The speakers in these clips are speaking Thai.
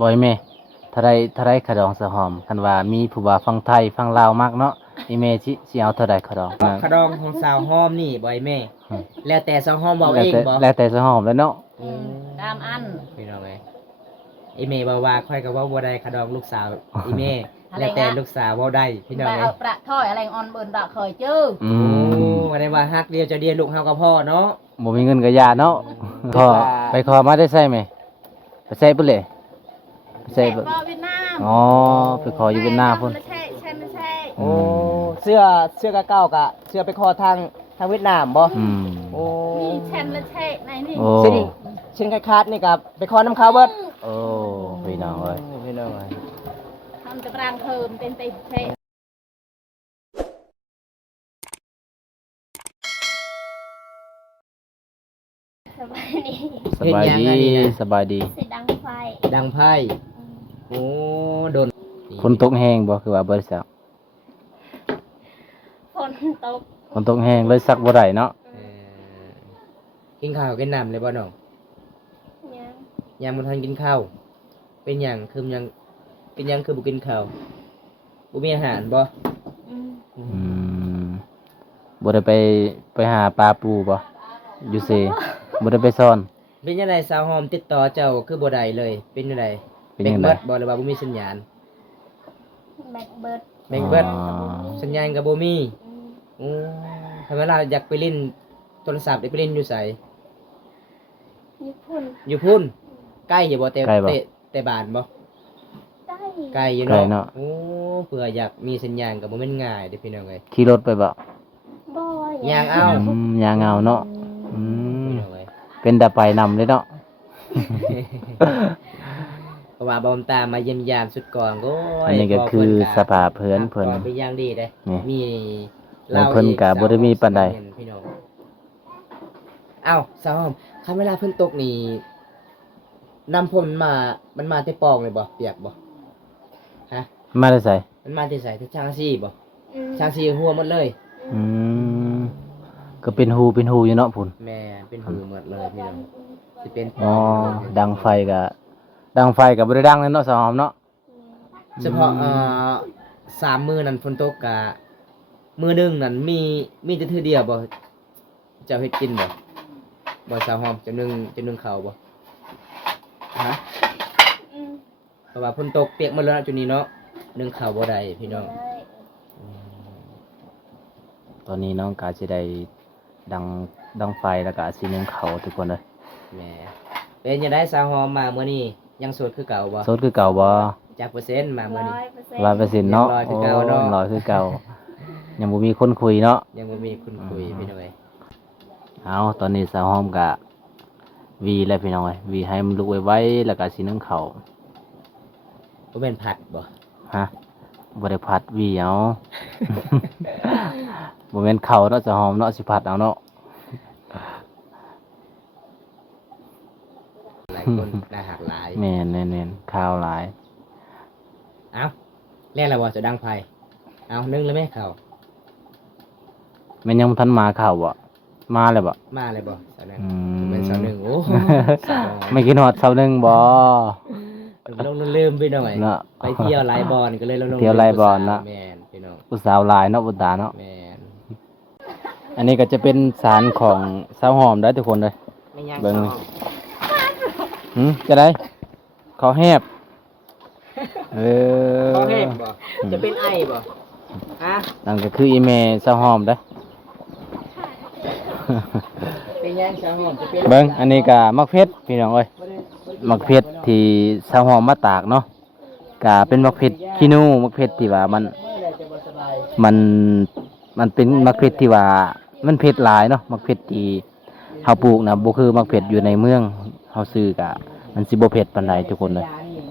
บ่อยแม่เท่าไรขะดองสะหอมคันว่ามีผู้ว่าฟังไทยฟังลาวมักเนาะอีแม่สิเอาเท่าใดขะดองขะดองของสาวหอมนี่บ่อยแม่แล้วแต่สาวหอมเว้าเองบ่ แล้วแต่สะหอมแล้วเนาะ ตามอัน พี่น้องเอ้ยอีเมย์ว่าค่อยก็เว้าบ่ได้ขะดองลูกสาวอีเมย์แล้วแต่ลูกสาวเว้าได้พี่น้อง แต่ เอ้ เอา ย ประถอยอะไรออนเบิ่นดอกเคยจื้อ อื โอ้ ม บ่ได้ว่าฮักเดียวจะเดียวลูกเฮากับพ่อเนาะ บ่มีเงินก็ยาเนาะขอไปขอมาได้ใช่ไหมไปใส่ปุ่นเลยไปใส่ แต่ ปุ่น ก็เวียดนาม อ๋อไปขออยู่เวียดนามพุ่น ไม่ใช่ไม่ใช่ โอ้เสื้อกะเก้ากะเสื้อไปคอทางเวียดนามบ่ อืม โอ้ มีเช่นและใช่ในนี่ โอ้ เช่นคล้ายๆนี่กับไปคอน้ำเขาเบิด โอ้พี่น้องเอ้ย พี่น้องเอ้ย ทำจะปรางเทิมเป็นติเช่ สบายดี สบายดีสบายดี สิดังไฟ ดังไพ่โอ้โดน ฝนตกแห้งบ่คือว่าบ่ได้ซัก ฝนตก ฝนตกแห้งเลยซักบ่ได้เนาะ กินข้าวกินน้ำเลยบ่น้อง ยัง ยังบ่ทันกินข้าวเป็นหยังคือยังเป็นหยังคือบ่กินข้าวบ่มีอาหารบ่ อืม อืมบ่ได้ไปหาปลาปูบ่อยู่เซบ่ได้ไปซ่อน เป็นยังไงสาวหอมติดต่อเจ้าคือบ่ได้เลย เป็นยังไง เป็นจังได๋ เบิดบ่หรือว่าบ่มีสัญญาณ แบกเบิด แบ่งเบิด อ๋อ สัญญาณก็บ่มี อืม โอ้ถ้าเวลาอยากไปเล่นโทรศัพท์ได้ไปเล่นอยู่ไส ญี่ปุ่น อยู่พุ่นใกล้อยู่บ่แต่ ใกล้บ่ แต่บ้านบ่ ได้ ใกล้อยู่ ใกล้ เนาะ เนาะ โอ้เผื่ออยากมีสัญญาณก็บ่แม่นง่ายเด้อพี่น้องเอ้ย ขี่รถไปบ่ บ่ ย่างเอา ยางเอาเนาะอื พี่ ม น้องเอ้ย เป็นตาไปนำเลยเนาะ เพราะว่าบอมตามมาเยี่ยมยามสุดก่อนโอ้ย อันนี้ก็คือสภาพเพิ่น ก่อนเป็นอย่างดีเด้ นี่ มี แล้วเพิ่นก็บ่ได้มีปานใด พี่น้องเอ้าสาวหอมคันเวลาเพิ่นตกนี่น้ำพ่นมันมาแต่ปองเลยบ่เปียกบ่ฮะ มาได้ใส่ มันมาแต่ไสแต่ช่างซี่บ่ อืม ช่างซี่หัวหมดเลย อืมก็เป็นหูอยู่เนาะพุ่น แม่เป็นหูหมดเลยพี่น้องสิเป็นป อ๋อ องเลย ดังไฟก็บ่ได้ดังเลยเนาะสาวหอมเนาะ เฉพาะ3มื้อนั้นฝนตกกะมื้อหนึงนั้นมีแต่เทื่อเดียวบ่เจ้าเฮ็ดกินบ่สาวหอมจำนึงข้าวบ่ฮะ อืม เพราะว่าฝนตกเปียกหมดแล้วนะจุดนี้เนาะนึ่งข้าวบ่ได้พี่น้อง ได้ ตอนนี้น้องก็สิได้ดังไฟแล้วก็สินึ่งข้าวทุกคนเลย แหมเป็นยังไงสาวหอมมามื้อนี้ยังโสดคือเก่าบ่ สดคือเก่าบ่ จากเปอร์เซ็นต์มามื้อนี้ 100%เนาะ 100คือเก่าเนาะ โอ้100คือเก่ายังบ่มีคนคุยเนาะ ยังบ่มีคุณคุยพี่น้องเอ้ย เอาตอนนี้สาวหอมก็วีแล้วพี่น้องเอ้ยวีให้มันลุกไว้ๆแล้วก็สินึ่งข้าว บ่แม่นผัดบ่ ฮะบ่ได้ผัดวีเอา บ่แม่นข้าวเนาะสาวหอมเนาะสิผัดเอาเนาะ หลายคนน่าหักหลาย แม่นข้าวหลาย เอ้าแล้วล่ะบ่จะดังไผเอานึ่งแล้วแม่ข้าว แม่นยังบ่ทันมาข้าวบ่มาแล้วบ่ มาเลยบ่สาวนึง อืม เป็นสาวนึงโอ้สาว ไม่กินฮอดเช้านึงบ่ ลงลืมไปหน่อย เนาะ ไปเที่ยวหลายบอนก็เลยลง เที่ยวหลายบ่อนเนาะ แม่นพี่น้อง ผู้สาวหลายเนาะบุญตาเนาะ แม่น อันนี้ก็จะเป็นสารของสาวหอมได้อทุกคนเลย ไม่ยัง เบิ่ง สาว จะได้ขอแฮบเออ ข้อแห้งบ่จะเป็นไอบ่ฮะ นั่นก็คืออีเมสาวหอมเด้อ เป็นยังสาวหอมจะเป็น เบิ่งอันนี้ก็มักเพชรพี่น้องเอ้ยมักเพชรที่สาวหอมมาตากเนาะก็เป็นมักเพชรขี้นูมักเพชรที่ว่ามัน เมื่อไรจะบ่สบาย มันมันเป็นมักเพชรที่ว่ามันเพชรหลายเนาะมักเพชรที่เฮาปลูกนะบ่คือมักเพชรอยู่ในเมืองเฮาซื้อกะมันสิบ่เผ็ดปานใดทุกคนเลย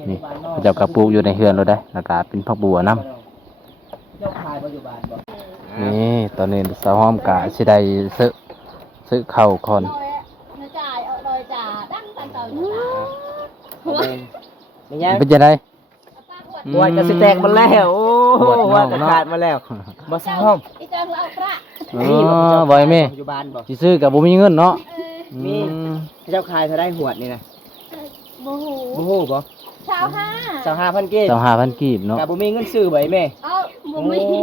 นี่เขาเจ้าก็ปลูกอยู่ในเฮือนเราได้แล้วก็เป็นผักบัวนํ เจ้าขายบ่อยู่บ้านบ่ นี่ตอนนี้สาวหอมกะสิได้ซื้อข้าวก่อน nó chạy ở đồi trà đăng tan tàu ไม่ยัง เป็นจังได๋ ปวดก็สิแตกหมาแล้วโอ้ ปวด ว่า เนาะ จะขาดมาแล้วบ่สาวหอม đi chơi lao pra อ๋อบ่อยแม่ อยู่บ้านบ่ สิซื้อก็บ่มีเงินเนาะ มี เจ้าขายเท่าได้หวดนี่นะ โมโห บ่ฮู้บ่ ส 25,000กีบ 25,000กีบเนาะ ก็บ่มีเงินซื้อไว้แม่ เอาบ่ โอ้ มี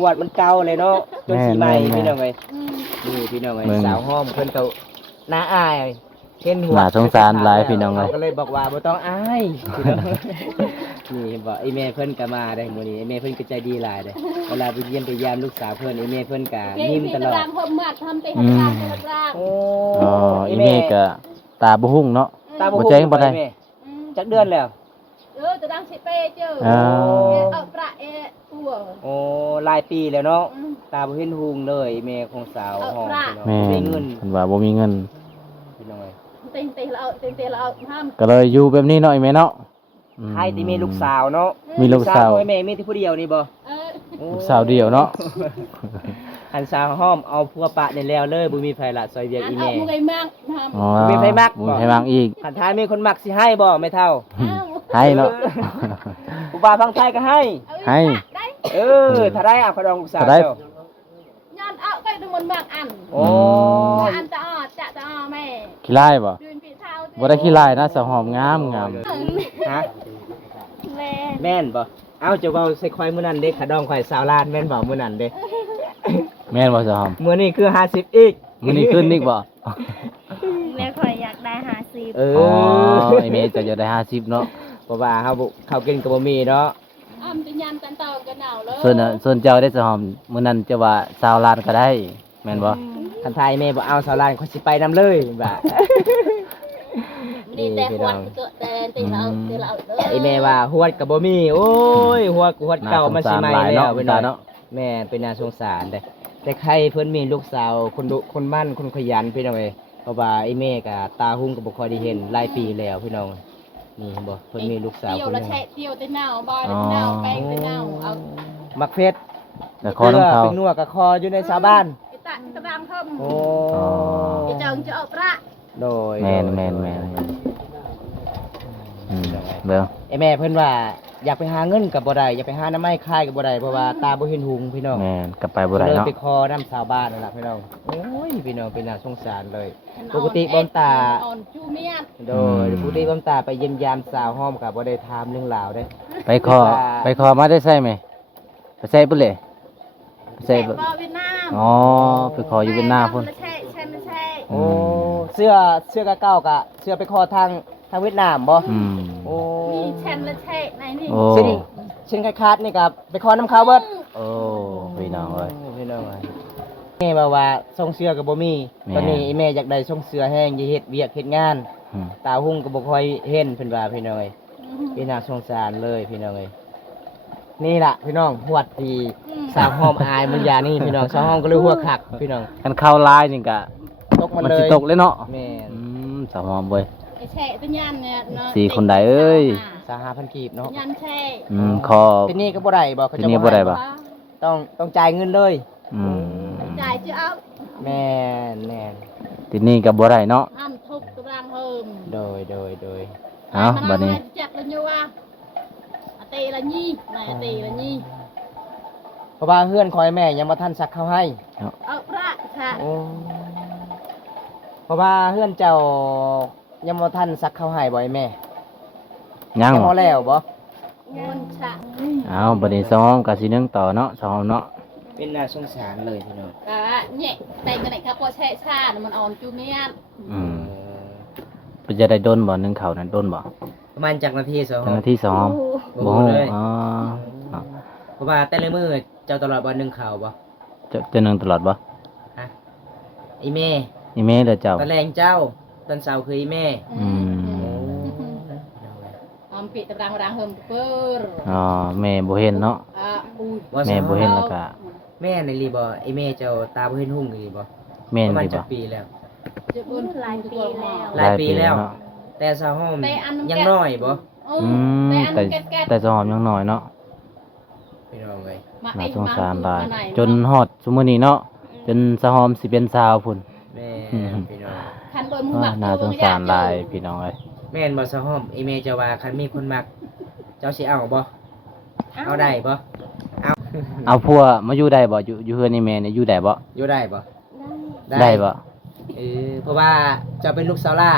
หวดมันเก่าเลยเนาะจนสีใหม่ แม่น พี่น้องเอ้ย อืม นี่พี่น้องเอ้ย เบิ่ง สาวห้อมเพิ่นก็น้าอายเห็นหัว น่าสงสารหลายพี่น้องเอ้ย ก็เลยบอกว่าบ่ต้องอายพี่น้องนี่บอกไอ้แม่เพิ่นก็มาได้มื้อนี้ไอ้แม่เพิ่นก็ใจดีหลายเด้เวลาไปเยี่ยมไปยามลูกสาวเพิ่นไอ้แม่เพิ่นก็ยิ้มตลอด ตารางเพิ่มมาทำไปตารางตาราง โอ้ อ๋ออีเมฆก็ตาบ่หุ่งเนาะ ตาบ่ บ่แจ้งบ่ได้ แม่จักเดือนแล้ว ตารางสิเป้เจ้า อ่า เอาประตัว โอ้หลายปีแล้วเนาะ อืม ตาบ่เห็นหุงเลยแม่ของสาวห้อง เอา พี่น้อง แม่ มีเงิน เพิ่นว่าบ่มีเงิน พี่น้องเอ้ย เต็งเราห้าม ก็เลยอยู่แบบนี้เนาะอีเมเนาะอืม ใครที่มีลูกสาวเนาะ มีลูกสาว ไอ้แม่มีที่ผู้เดียวนี่บ่ เออ ลูกสาวเดียวเนาะ อันสาวห้อมเอาพัวปะนี่แล้วเลยบ่มีไผละซอยเวียก อัน อี เอา แม่ มือไงมั่งทำ อ๋อ มีไผมักบ่ มีไผมักอีก คันท้ายมีคนมักสิให้บ่แม่เฒ่า ให้เนาะ ผู้บ่าวฟังไทยก็ให้ ให้ ได้ เออถ้าได้เอาขนมลูกสาว ถ้าได้ เจ้า ย้อนเอาไปดูมันบางอัน โอ้ อันจะอ้อจะอ้อแม่ ขี้ร้ายบ่ ดืนปีเท้า บ่ได้ขี้ร้ายนะสาวหอมงามงาม ฮะ แม่ แม่นบ่เอาจะเว้าใส่ควายมื้อนั้นเด้ขาดองควายสาวลานแม่นบ่มื้อนั้นเด้ แม่นบ่สาวหอม มื้อนี้คือ50อีก มื้อนี้ขึ้นอีกบ่ แม่คอยอยากได้50 เอ อ๋อ อ ไอ้เมย์จะได้50เนาะ เพราะว่าเฮาบ่ข้าวกินก็บ่มีเนาะ อ้ำจะยันตันเต่ากันหนาวเลย ส่วนเจ้าได้สาวหอมมื้อนั้นจะว่า20ล้านก็ได้ แม่นบ่ คันทายแม่บ่เอาสาวลานเขาสิไปนํเลยบ่า ดีแต่หวดตัวแต่ตีเราเลย ไอ้แม่ว่าหวดก็บ่มีโอ้ยหวดเก่ามันสิใหม่แล้ว เว เว้ย ลา เนาะ เนาะ แม่เป็นน่าสงสารเด้แต่ใครเพิ่นมีลูกสาวคนดุคนมั่นคนขยันพี่น้องเอ้ยเพราะว่าไอ้แม่ก็ตาหุ้งก็บ่ค่อยได้เห็นหลายปีแล้วพี่น้องนี่เห็นบ่เพิ่นมีลูกสาว เที่ย ค วน ห ละ นึง แช่เที่ยวแต่หนาวบอยแต่หนาวแป้งแต่หนาวเอา มักเพชร แต่ขอน้ำเขา เป็นนัวกับคออยู่ในชาวบ้าน ไปตัดกระดามเพิ่ม โอ้ อ๋อ ไปเจิงจะเอาประ โดย แม่น โดย แม่น โดย แม่นอืมเบิ่ง ไอ้แม่เพิ่นว่าอยากไปหาเงินกับบ่ได้อยากไปหาน้ำไม้คายกับบ่ได้เพราะว่าตาบ่เห็นหุงพี่น้อง แม่นกลับไปบ่ได้ เลย เนาะ ไปคอน้ำชาวบ้านนั่นล่ะพี่น้องโอ้ยพี่น้องเป็นน่าสงสารเลย ปกติบ่ตา อ่อนจูเมียน โดยปกติผมตาไปเยี่ยมยามสาวห้อมกับบ่ได้ถามเรื่องราวเด้ ไปขอมาได้ใส่ไหมไปใส่ปุ่นเลยไปใส่ แต่ ปุ่น บอเวียดนาม อ๋อไปขออยู่เป็นหน้าพุ่น ละแช่ใช่ไม่ใช่ โอ้เสื้อกะเก้ากะเสื้อไปคอทางเวียดนามบ่ อืม โอ้ มีแชนละแช่ในนี่ โอ้ เช่นคล้ายๆนี่กับไปคอน้ำเขาเบิด โอ้พี่น้องเอ้ย พี่น้องเอ้ยแม่ว่าส่งเสื้อก็บ่มี แม่ ตอนนี้อีแม่อยากได้ส่งเสื้อแห้งอย่าเฮ็ดเวียกเฮ็ดงาน อืม ตาหุ่งก็บ่ค่อยเห็นเพิ่นว่าพี่น้องเอ้ยพี่น่าสงสารเลยพี่น้องเอ้ยนี่ล่ะพี่น้องหวดที่สาวห้อมอายมันยานี่พี่น้องสาวห้อมก็เลยหัวคักพี่น้อง กันเข้าลายนี่กะ ตกมัน มัน เล สิ ย ตกเลยเนาะ แม่น อืมสาวหอมเว้ย ไอ้แช่ตัยันเนี่ยเนาะ สี่คนใดเอ้ย 25,000กีบเนาะ ยันแช่ ขอ เป็นหนี้ก็บ่ได้บ่เขา เป็น จะ หนี้บ่ได้บ่ ต้องจ่ายเงินเลย อืม จ่ายจะเอา แม่นแม่น ทีนี้กับบ่ได้เนาะ ห้ามทุบกำลังเฮิม โดย เอ้าบัดนี้ จัดละยัวตีละยี่แม่ตีละยี่ เพราะว่าเพื่อนคอยแม่ยังมาท่านซักข้าวให้ เอาประค่ะ โอ้เพราะว่าเพื่อนเจ้ายังมาท่านซักข้าวให้บ่อยแม่ ยัง พอแล้วบ่ เงินฉะ เอ้าบัดนี้สาวหอมก็สินึงต่อเนาะสาวหอมเนาะ เป็นน่าสงสารเลยพี่น้อง กะเนี่ยแต่กันไหนครับพอแช่ชามันอ่อนจูเมียน อืมเพิ่นจะได้ดนบ่นึงเขาวนั้นดนบ่ ประมาณจักนาทีสอง เจ้าหน้าที่สาวหอม บ่ บ่ ฮู้ ฮู้ เลย อ๋อเนาะ เพราะว่าแต่ละมื้อเจ้าตลอดบ่นึงข่าวบ่ จะนึงตลอดบ่ ฮะอีแม่ อีเมลเด้อเจ้า ตอนแรงเจ้าตอนเช้าคืออีแม่ อืม ออมปิดตารางรางเฮิมเปิ้ล อ๋อแม่บ่เห็นเนาะ อุ้ย ว่า แม่บ่เห็นแล้วก็ แม่ในรีบ่อีแม่เจ้าตาบ่เห็นหุ่งอีบ่ แม่น ประมาณ ดี จั บ่ กปีแล้ว จะบุญหลายปีแล้ว หลายปีแล้ว เนาะ แต่สาวห้อม แต่อันนั้น ยังน้อยบ่ อืม แต่ แต่สาวหอมยังน้อยเนาะ พี่น้องเอ้ย น่าสงสารหลายจนฮอดซุมื้อนี้เนาะจนสาวหอมสิเป็นสาวพุ่น แม่ อืม พี่น้อง คันโดนมือหมัก น่าสงสารหลายพี่น้องเอ้ย แม่นบ่สาวห้อมอีแม่เจ้าว่าคันมีคนมัก เจ้าสิเอาบ่เอาได้บ่ เอาพัวมาอยู่ได้บ่อยู่เฮือนนี่แม่นี่อยู่ได้บ่ อยู่ได้บ่ ได้บ่ เพราะว่าเจ้าเป็นลูกสาวล่า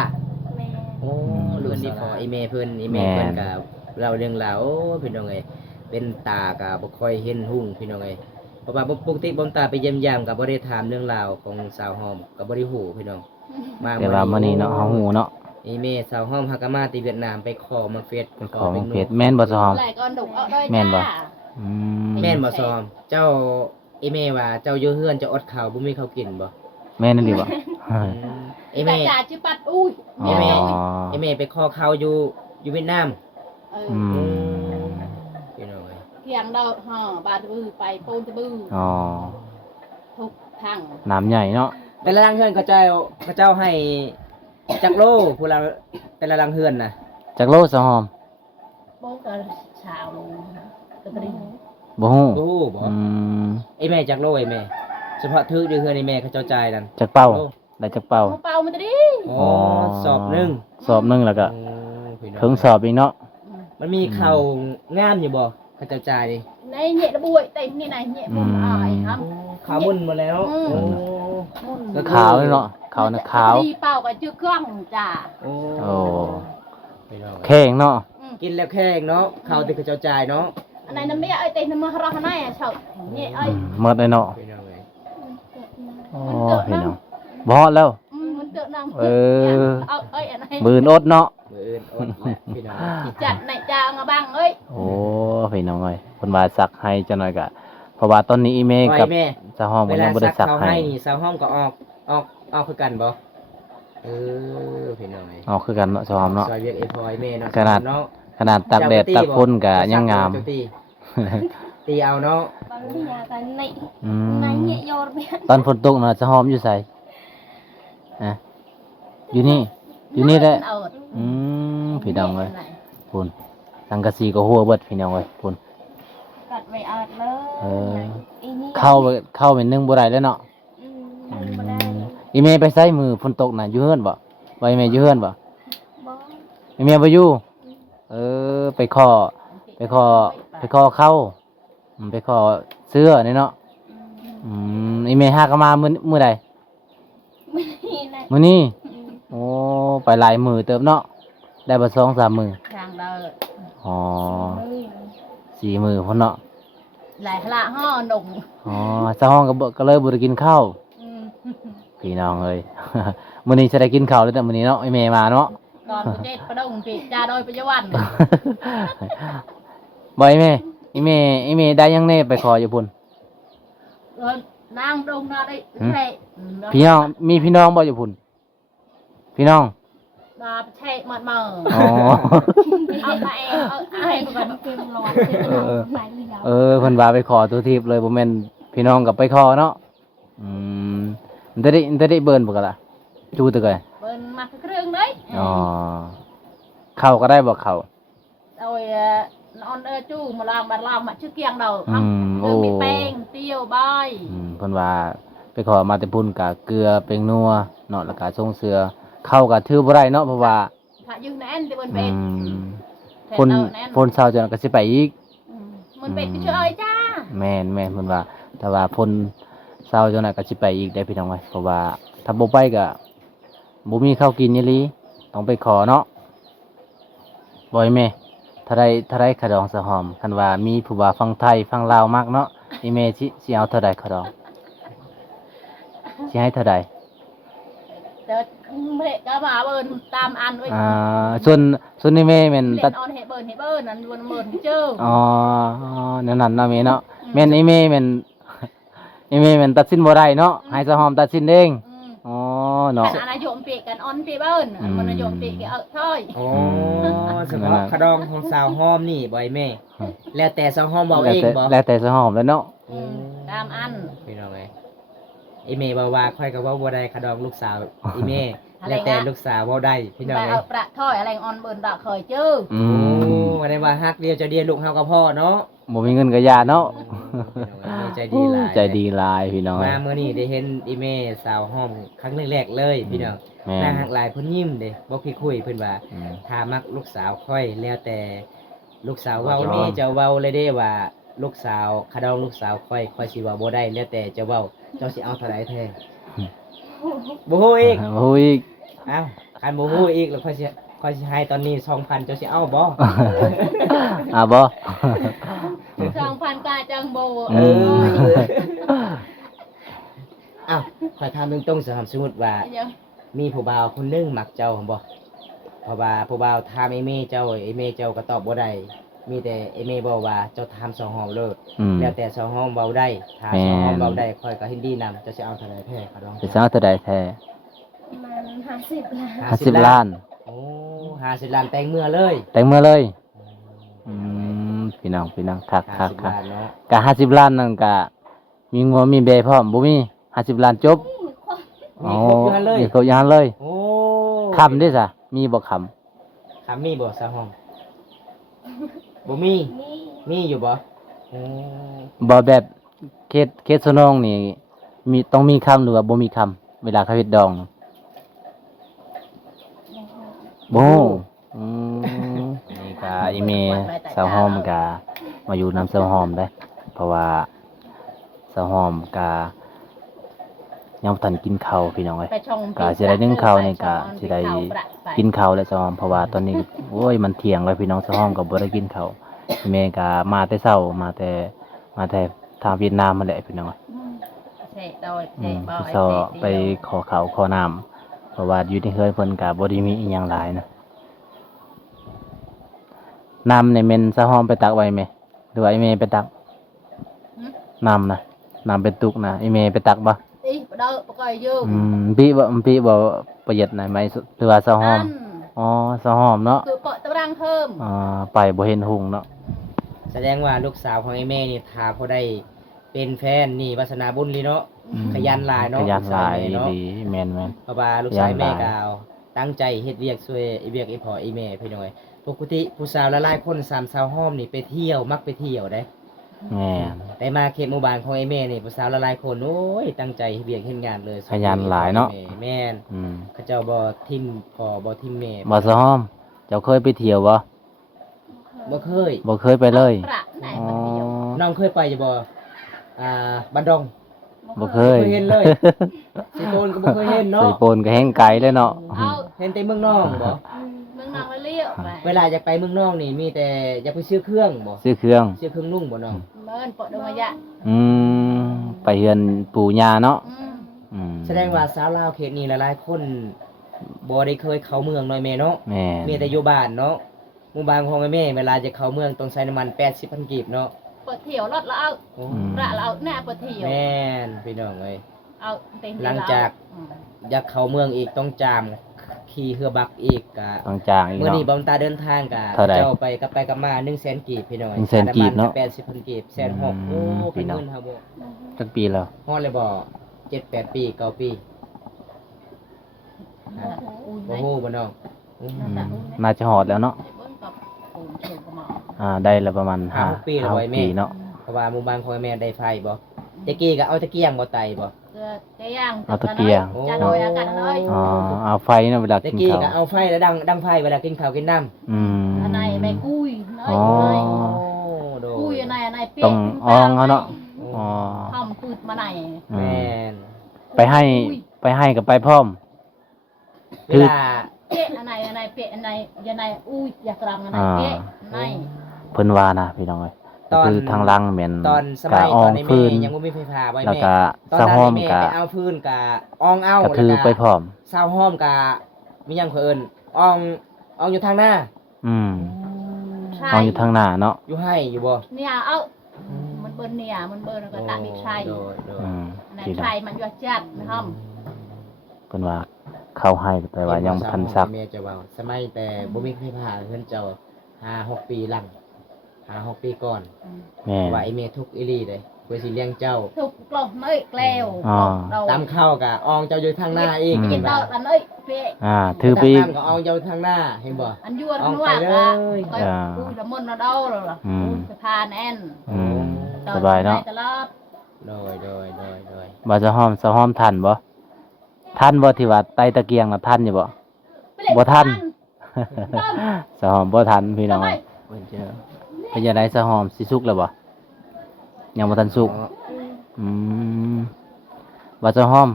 แม่ โอ้ เพิ่นที่พออีเมเพิ่นอีเมเพิ่นก็เล่าเรื่องราวโอ้พี่น้องเอ้ยเป็นตาก็บ่ค่อยเห็นหุ่งพี่น้องเอ้ยเพราะว่าปกติบ่ตาไปเยี่ยมยามก็บ่ได้ถามเรื่องราวของสาวหอมก็บ่ได้ฮู้พี่น้องมา แต่ว่ามื้อนี้เนาะเฮาฮู้เนาะ อีเมสาวหอมฮักกะมาที่เวียดนามไปขอมาเฟซ ไปขอมาเฟซแม่นบ่ซอม lại con đục ở đây แม่นบ่ cha อืม แม่นบ่ซอม เจ้าอีเมว่าเจ้าอยู่เฮือนเจะอดข้าวบ่มีข้าวกินบ่ แม่นนั่นดิบ่ อีเม Bà cha chứ bắt ui อ๋อ อีเมอีเมไปขอข้าวอยู่เวียดนาม อื ừ. ม พี่น้องเอ้ย Kiềng đâu hả bà bư bay phôn cho bư อ๋อ thục thẳng น้ำใหญ่เนาะ แต่ละหลังเฮือนเขาเจ้าให้จักโลผู้ละแต่ละหลังเฮือนน่ะ จักโลสะหอม bố tao xào tao đi บ่ฮู้ บ่ฮู้บ่ อืม อีเมจักโลอีเมเฉพาะทึกอยู่เฮือนอีเมเขาเจ้าจ่ายนั่น จักเป้า โล ได้จักเป้า không bao mà tao đi อ๋อสอบหนึง สอบหนึงแล้วก็ พี่น้อง ถึงสอบอีกเนาะ มันมีข้าวงามอยู่บ่เขาเจ้าจ่ายดิ này nhẹ nó bụi tay như này nhẹ bụi ỏi lắm ขาวมุ่นหมาแล้ว อืม โอ้ Môn. ก็ ขาวเลยเนาะขาวนะขาว đi bao cả chưa căng chả โอ้ โอ้ พี่น้อง แข้งเนาะ ừ. กินแล้วแข้งเนาะข้าวที่เขาเจ้าจ่ายเนาะ anh này nó mẹ ơi tay nó mơ ra này à sợ nhẹ อื ơi มหมดเลยเนาะ พี่น้องเอ้ย โอ้พี่น้องบ่ฮอดแล้ว muốn tự năng Ừ. ơi anh này มื้อนอดเนาะ มื้ออื่นอดแหละพี่น้อง chặt này cha mà bằng ơi โอ้พี่น้องเอ้ยเพิ่นว่าซักให้จังหน่อยก็เพราะว่าตอนนี้อีเม ปล่ กั อบ ยแม่ สะหอม เว ก็ ลา ยังบ่ได้ ซั ซั ก ก เขา ให้ ให้นี่สาวห้อมก็ออกคือกันบ่เออพี่น้องเอ้ย เอาคือกันเนาะสะหอมเนาะ ซอยเวียกไอ้พลอยแม่เนาะ ขนาด เนาะ ขนาดตากแดดตากฝนก็ยังงาม เจ้ตีตีเอาเนาะ bằng cái nhà cái này อืม này nhẹ nhọt biết ตอนฝนตกน่ะสะหอมอยู่ไสอะอยู่นี่ อยู่นี่แหละ Ở. อืมพี่น้องเอ้ย Này. พุ่นสังกะสีก็หัวเบิดพี่น้องเอ้ยพุ่น cắt về ạt lên Ờ. này ý nhỉ เข้าเป็นนึ่งบ่ได้แล้วเนาะ mà đây อีเมไปใส่มือฝนตกน่ะอยู่เฮือนบ่ไว้แม่อยู่เฮือนบ่ bó อีเมบ่อยู่เออไปขอเข้าไปขอเสื้อนี่เนาะอีเมหากนมามื้อใด này มื้อนี้โอ้ไปหลายมื้อเติบเนาะได้บ่2-3 มื้อ Hàng đời. อ๋อ Mười. 4 มื้อพุ่นเนาะ Lại lạ ho nụng. อ๋อเจ้าห้องก็เลยบ่ได้กินข้าว Ừ. พี่น้องเอ้ย มื้อนี้จะได้กินข้าวแล้วแต่มื้อนี้เนาะอีเมมาเนาะ Còn có chết có đồng thì cha đôi với cháu ăn. บ่อีเมได้ยังแน่ไปขออยู่พุ่น Rồi đang đông ra đây. Ừ. Thệ. พี่น้องมีพี่น้องบ่อยู่พุ่นพี่น้อง Bà thệ mật mờ. อ๋อ Ông bà em. Ai cũng Vẫn vẫn. kêu lọt Ờ, phải đi đâu เออเพิ่นว่าไปขอตัวทีบเลยบ่แม่นพี่น้องกับไปขอเนาะอืมได้เบิ่นบ่กะล่ะจูตึกเลย Bên mặt cái rương đấy. อ๋อเข้าก็ได้บ่เข้า Rồi non ơ chú mà làm bà làm mà chưa kiêng đầu. Ừ, Đường bị ồ. bèn, tiêu bay. อืมเพิ่นว่าไปขอมาแต่พุ่นกะเกลือเป็นนัวเนาะแล้วก็ส่งเสือเข้าก็ถือบ่ได้เนาะเพราะว่า Thả dương nén thì bên อื bên. ม Thẹn พุ่น đầu nén. พุ่นเช้าจังก็สิไปอีก Bên bên cái chưa ơi cha. แม่นเพิ่นว่าแต่ว่าพุ่นเช้าจังนั้นก็สิไปอีกได้พี่น้องเอ้ยเพราะว่าถ้าบ่ไปก็บ่มีข้าวกินอีหลีต้องไปขอเนาะบ่อยแม่ถ้าได้ขะดองสะหอมคันว่ามีผู้ว่าฟังไทยฟังลาวมักเนาะอีแม่สิเอาเท่าใดขะดองสิให้เท่าใด Tớ hệ cả bà bơn tam ăn với. ส่วนอีแม่แม่นตัด Lên on hệ bơn ăn luôn mờn cái chơ. อ๋อแนวนั้นเนาะแม่เนาะแม่นอีแม่แม่น อีแม่แม่นตัดสินบ่ได้เนาะให้สะหอมตัดสินเอง Ừ. อ๋อเนาะ Anh ai trộm việc, anh on thì bơn. Ừ. Mình là trộm việc thì thôi. โอ้เฉพาะขะดองของสาวหอมนี่บ่อยแม่ แล้วแต่สาวหอมบอกเองบ่ แล้วแต่สะหอมแล้วเนาะ Ừ. Tam ăn. พี่น้องเอ้ยอีเมบอกว่าค่อยก็เว้าบ่ได้ขะดองลูกสาวอีเมแล้วแต่ลูกสาวเว้าได้พี่น้อง Bà เอ้ย ở bạc thôi, anh on bơn đã khởi chứ. อื โอ้ ม บ่ได้ว่าฮักเดียวจะเดียวลูกเฮากับพ่อเนาะ บ่มีเงินก็ยาเนาะ ใจดีหลาย ใจดีหลายพี่น้อง มามื้อนี้ได้เห็นอีเมสาวหอมครั้งแรกๆเลยพี่น้อง แม่ น่าฮักหลายเพิ่นยิ้มเด้บ่คิดคุยเพิ่นว่า อืม ถ้ามักลูกสาวค่อยแล้วแต่ลูกสาวเว้านี่จะเว้าเลยเด้ว่าลูกสาวขะดองลูกสาวค่อยสิเว้าบ่ได้แล้วแต่จะเว้าเจ้าสิเอาเท่าใดแท้บ่ฮู้อีก โอ้ย อ้าวคันบ่ฮู้อีกแล้วค่อยสิ คอยสิให้ตอนนี้ 2,000 เจ้าสิเอาบ่ บ่ 2,000กาจังโบ เออ อ้าวคอยถามตรงๆสมมุติว่า ยัง มีผู้บ่าวคนหนึงมักเจ้าบ่เพราะว่าผู้บ่าวถามไอ้เมเจ้าไอ้เมเจ้าก็ตอบบ่ได้มีแต่ไอ้เมบอกว่าเจ้าถามสองห้องเลิศ อืม แล้วแต่สองห้องเว้าได้ถ้า แม่น สองห้องเว้าได้ค่อยก็เห็นดีนำจะสิเอาเท่าไหร่แท้ก็ลอง จะสร้างเท่าใดแท้ มัน50ล้าน 50ล้าน โอ้50ล้านแต่งเมื่อเลย แต่งเมื่อเลยพี่น้องคัก 50ล้านเนาะ กะ50ล้านนั่นกะมีงัวมีเบพร้อมบ่มี50ล้านจบ มีครบอยู่หั่นเลย มีครบอยู่หั่นเลย โอ้ คำเด้ซะมีบ่คำ คำมีบ่สองห้องบ่มี นี่ มีอยู่บ่โอ้ บ่แบบเคสสนองนี่มีต้องมีคำหรือว่าบ่มีคำเวลาเขาเฮ็ดดองบ่อืมนี่ก็อีเมสาวหอมก็มาอยู่นำสาวหอมได้ เพราะว่าสาวหอมก็ยังบ่ทันกินข้าวพี่น้องเอ้ย ไปชง ก็สิได้นึ่งข้าวนี่ก็สิได้กินข้าวแล้วสาวหอมเพราะว่าตอนนี้โอ้ยมันเที่ยงแล้วพี่น้องสาวหอมก็บ่ได้กินข้าวอีเมก็มาแต่เช้ามาแต่ทางเวียดนามมาแหละพี่น้องเอ้ย เสะโดย อื เสะ ม บ่ พี่ซอไปขอข้าวขอน้ำเพราะว่าอยู่ในเฮือนเพิ่นก็บ่ได้มีอีหยังหลายนะน้ำนี่แม่นสาวหอมไปตักไว้แม่หรือว่าอีเมไปตักน้ำนะน้ำเป็นตุกนะอีเมไปตักบ่ อีบ่เด้อบ่ก่อยอยู่ พี่บ่ประหยัดหน่อยไหมหรือว่าสาวหอมอ๋อสาวหอมเนาะ คือเปาะตะรังเพิ่ม ไปบ่เห็นหุงเนาะ แสดงว่าลูกสาวของไอ้แม่นี่ถ้าพอได้เป็นแฟนนี่วาสนาบุญลีเนาะ ขยันหลายเนาะ ขยันหลาย ลูกสาวแม่เนาะ ดีแม่น เพราะว่าลูกชายแม่ ขยันหลาย ก็เอาตั้งใจเฮ็ดเวียกช่วยไอ้เวียกไอ้พ่อไอ้แม่พี่น้อยปกติผู้สาวหลายๆคนสามสาวห้อมนี่ไปเที่ยวมักไปเที่ยวได้ แม่น แต่มาเขตหมู่บ้านของไอ้แม่นี่ผู้สาวหลายๆคนโอ้ยตั้งใจเฮ็ดเวียกเฮ็ดงานเลย ขยันหลายเนาะ แม่น อืม เขาเจ้าบ่ทิมพ่อบ่ทิมแม่ บ่สาวหอมเจ้าเคยไปเที่ยวบ่ บ่เคย บ่เคยไปเลย ประไหน อ๋อ มันเดียว น้องเคยไปอยู่บ่บ้านดง บ่เคย บ่เคยเห็นเลย สิโกนก็บ่เคยเห็น ใส่ เนาะ โปนก็แห้งไกลเลยเนาะ เอา เห็นแต่เมืองนอกบ่ เมืองนองเลี้ยวไป เวลาอยากไปเมืองนอกนี่มีแต่อยากไปซื้อเครื่องบ่ ซื้อเครื่อง ซื้อเครื่องนุ่งบ่น้อง เมินเปาะดงมายะ อืมไปเฮือนปู่ย่าเนาะ อืม อืม แสดงว่าสาวลาวเขตนี้หลายๆคนบ่ได้เคยเข้าเมืองน้อยแม่เนาะ แม่ มีแต่อยู่บ้านเนาะหมู่บ้านของแม่เวลาจะเข้าเมืองต้องใช้น้ำมัน 80,000 กีบเนาะ เปิดเที่ยวรถแล้วเอา โอ้ ระแล้วเอาแน่เปิดเที่ยว แม่นพี่น้องเอ้ย เอาเต็มที่ หลังจาก อยากเข้าเมืองอีกต้องจามขี่เรือบักอีกกะ ต้องจ้างอีก เมื่อ เนาะ นี้บอมตาเดินทางกะ เท่าใด เจ้าไปกลับมา100,000 กีบพี่น้อย 100,000กีบเนาะ 80,000 กีบ160,000โอ้ พี่ เป็น น้อง เงินครับบ่ จักปีแล้ว ฮอดเลยบ่7-8 ปี9 ปี อุ้ย บ่ ไม่ ฮู้บ่น้อง อืมน่าจะหอดแล้วเนาะ เบิ้งกับปูนเชิงกระหม่อม ได้แล้วประมาณ ห้าหกปีแล้วไว้แม่ ปีเนาะ เพราะว่าหมู่บ้านของแม่ได้ไฟบ่ตะกี้ก็เอาตะเกียงบ่ไตบ่ เกลือแกย่าง เอาตะเกียง จะโรยอากาศเลย อ๋อเอาไฟเนาะเวลา ตะ กิน กี้ ข้าว ก็เอาไฟแล้วดังไฟเวลากินข้าวกินน้ำ อืม อันไหนใบกุ้ยน้อย อ๋อ น้อย โด กุ้ย ย อันไหนเปียก ต้องอองเอาเนาะอ๋อ ทำพืชมาไหน อื แม่ ม น ไปให้กับไปพร้อม เวลา เปียกอันไหนเปียกอันไหนยันไหนอุ้ยอยากตรังอันไหนเปียกไหน เพิ่นว่านะพี่น้องเอ้ยก็คือทางลังแม่น ตอนส กะ มัย อ ต อ อน ง ใน ฟื แม่ น ยังบ่มีไฟฟ้าไว้ แล้ว แม่ ก็ ตอน สะ นั้น ห้อม แม่ กะ ไปเอาฟืนกะอองเอา กระถือไปพร้อม สาวห้อมกะมีหยังเพิ่นอองอยู่ทางหน้า อืม ใช่ เอาอยู่ทางหน้าเนาะ อยู่ให้อยู่บ่ เนี่ยเอามันเบิ้ลเนี่ยมันเบิ้ลแล้วก็ตาดิใช่ โดยโดย อืม อันไหน พี่น้อง ใช่มันยัดจัดนะครับ เพิ่นว่าเข้าให้แต่ว่ายังบ่ทันซัก แม่จะเว้าสมัยแต่บ่มีไฟฟ้าเพิ่นเจ้า5-6 ปีหลัง5-6 ปีก่อน แม่ เพราะว่าไอ้แม่ทุกข์อีหลีเด้เพื่อสิเลี้ยงเจ้า ถูกกล่องไม่แกล้ว อ๋อ เรา ตามข้าวกะอองเจ้าอยู่ทางหน้าอีก อืม กิน เห็น เรา บ่ อันเอ้ยเปียก ถือไปอีก ตามน้ำก็อองเจ้าทางหน้าเห็นบ่ อันยวน เอา นวด ไปเล อ่ะ ย ก็อุ้ยละมุนละเดาเลยล่ะ อืม อุ้ยสะพานแอน อืมสบายเนาะ ตลอด โดย บ่จะหอมทันบ่ที่ว่าไตตะเกียงน่ะทันอยู่บ่ บ่ทัน สะหอมบ่ทันพี่น้องเอ้ยเพิ่นเจอเพิ่นจะได้สะหอมสิสุกแล้วบ่ยังบ่ทันสุก อืมว่าจะหอม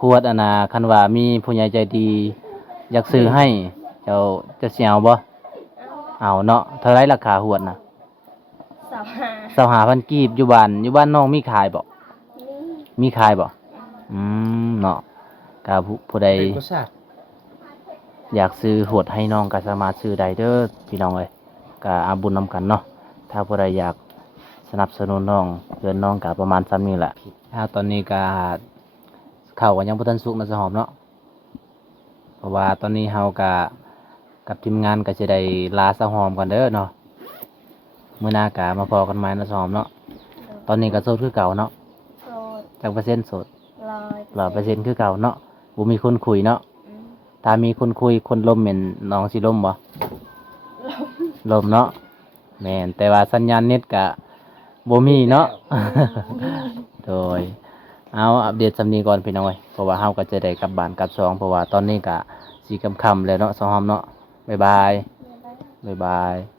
ขวดอันน่ะคันว่ามีผู้ใหญ่ใจดี อยากซื้อให้ เจ้าสิเอาบ่ เอา เอาเนาะเท่าไรราคาหวดน่ะ 25,000 กีบอยู่บ้านน้องมีขายบ่ นี่ มีขายบ่เนาะก็ผู้ใด เป็นรสชาติ อยากซื้อหวดให้น้องก็สามารถซื้อได้เด้อพี่น้องเอ้ยก็อาบุญนำกันเนาะถ้าผู้ใดอยากสนับสนุนน้องเดือนน้องก็ประมาณซ้ำนี้แหละตอนนี้ก็ข้าวก็ยังบ่ทันสุกนะสหอมเนาะเพราะว่าตอนนี้เฮาก็กับทีมงานก็สิได้ลาสหอมกันเด้อเนาะมื้อหน้าก็มาพอกันใหม่นะสหอมเนาะตอนนี้ก็โสดคือเก่าเนาะ โสด จักเปอร์เซ็นต์โสด 100% คือเก่าเนาะบ่มีคนคุยเนาะ อืม ถ้ามีคนคุยคนลมเหม็นน้องสิลมบ่ลมเนาะแม่นแต่ว่าสัญญาณเน็ตก็บ่มีเนาะ โดยเอาอัปเดตสำนีก่อนพี่น้องเอ้ยเพราะว่าเฮาก็จะได้กลับบ้านกลับช่องเพราะว่าตอนนี้ก็สิค่ำๆแล้วเนาะสองหอมเนาะบ๊ายบาย บ๊ายบาย บ๊ายบาย